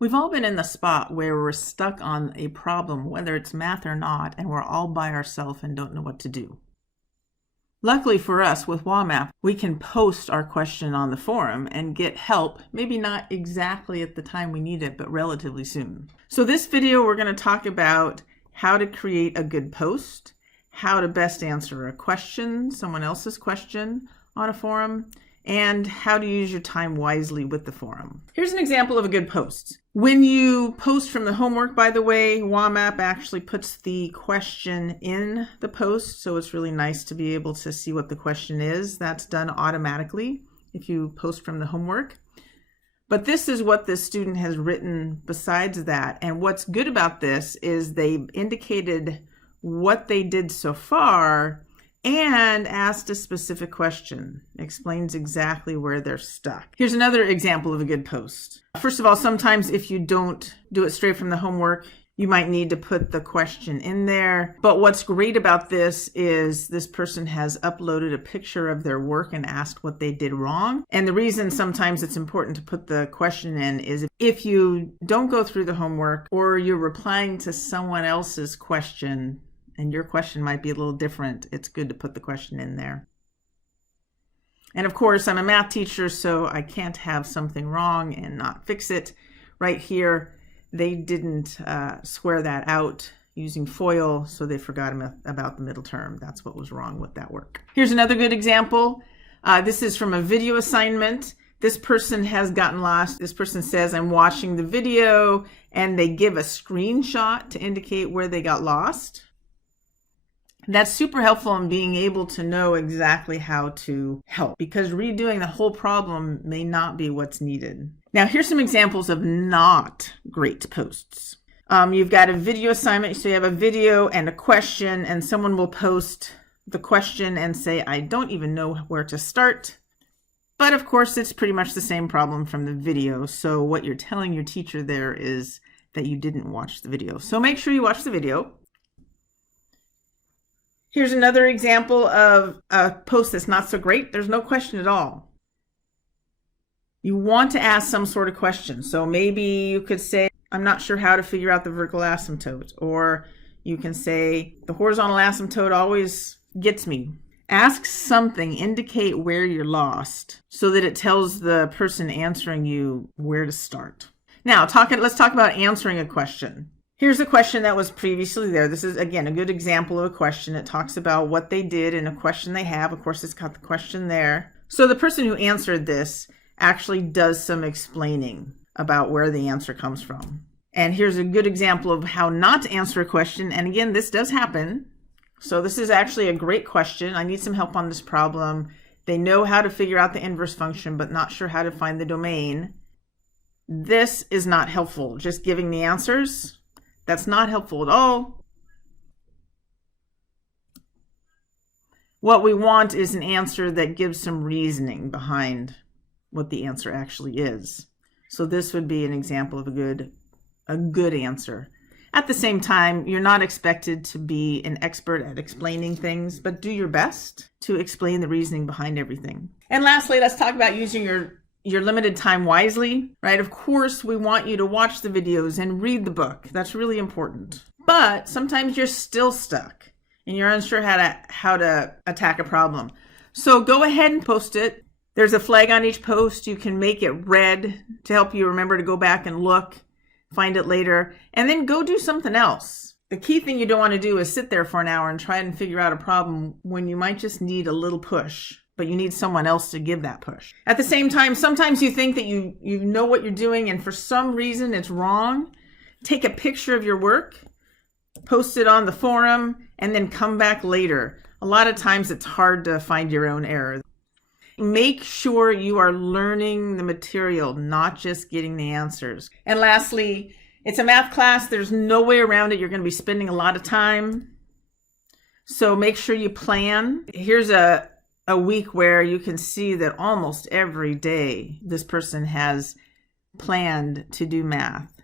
We've all been in the spot where we're stuck on a problem, whether it's math or not, and we're all by ourselves and don't know what to do. Luckily for us, with wamap, we can post our question on the forum and get help, maybe not exactly at the time we need it, but relatively soon. So this video, we're going to talk about how to create a good post, how to best answer a question, someone else's question on a forum, and how to use your time wisely with the forum. Here's an example of a good post. When you post from the homework, by the way, wamap actually puts the question in the post, so it's really nice to be able to see what the question is. That's done automatically if you post from the homework. But this is what the student has written besides that, and what's good about this is they indicated what they did so far and asked a specific question, explains exactly where they're stuck. Here's another example of a good post. First of all, sometimes if you don't do it straight from the homework, you might need to put the question in there. But what's great about this is this person has uploaded a picture of their work and asked what they did wrong. And the reason sometimes it's important to put the question in is if you don't go through the homework or you're replying to someone else's question, and your question might be a little different, it's good to put the question in there. And of course, I'm a math teacher, so I can't have something wrong and not fix it. Right here, they didn't square that out using FOIL, so they forgot about the middle term. That's what was wrong with that work. Here's another good example. This is from a video assignment. This person has gotten lost. This person says, I'm watching the video, and they give a screenshot to indicate where they got lost. That's super helpful in being able to know exactly how to help, because redoing the whole problem may not be what's needed. Now, here's some examples of not great posts. You've got a video assignment, so you have a video and a question, and someone will post the question and say, I don't even know where to start. But of course, it's pretty much the same problem from the video. So what you're telling your teacher there is that you didn't watch the video. So make sure you watch the video. Here's another example of a post that's not so great. There's no question at all. You want to ask some sort of question. So maybe you could say, I'm not sure how to figure out the vertical asymptote. Or you can say, the horizontal asymptote always gets me. Ask something, indicate where you're lost so that it tells the person answering you where to start. Now, let's talk about answering a question. Here's a question that was previously there. This is, again, a good example of a question. It talks about what they did and a question they have. Of course, it's got the question there. So the person who answered this actually does some explaining about where the answer comes from. And here's a good example of how not to answer a question. And again, this does happen. So this is actually a great question. I need some help on this problem. They know how to figure out the inverse function, but not sure how to find the domain. This is not helpful. Just giving the answers. That's not helpful at all. What we want is an answer that gives some reasoning behind what the answer actually is. So this would be an example of a good answer. At the same time, you're not expected to be an expert at explaining things, but do your best to explain the reasoning behind everything. And lastly, let's talk about using your limited time wisely, right? Of course, we want you to watch the videos and read the book. That's really important. But sometimes you're still stuck and you're unsure how to attack a problem. So go ahead and post it. There's a flag on each post. You can make it red to help you remember to go back and look, find it later, and then go do something else. The key thing you don't want to do is sit there for an hour and try and figure out a problem when you might just need a little push. But you need someone else to give that push. At the same time, sometimes you think that you know what you're doing and for some reason it's wrong. Take a picture of your work, post it on the forum, and then come back later. A lot of times it's hard to find your own error. Make sure you are learning the material, not just getting the answers. And lastly, it's a math class. There's no way around it. You're going to be spending a lot of time. So make sure you plan. Here's a week where you can see that almost every day this person has planned to do math.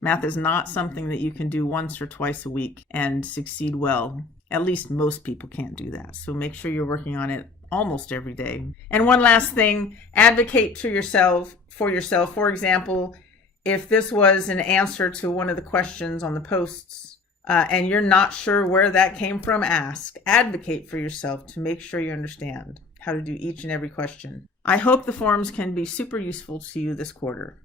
Math is not something that you can do once or twice a week and succeed well. At least most people can't do that. So make sure you're working on it almost every day. And one last thing, advocate for yourself. For example, If this was an answer to one of the questions on the posts, and you're not sure where that came from, ask. Advocate for yourself to make sure you understand how to do each and every question. I hope the forums can be super useful to you this quarter.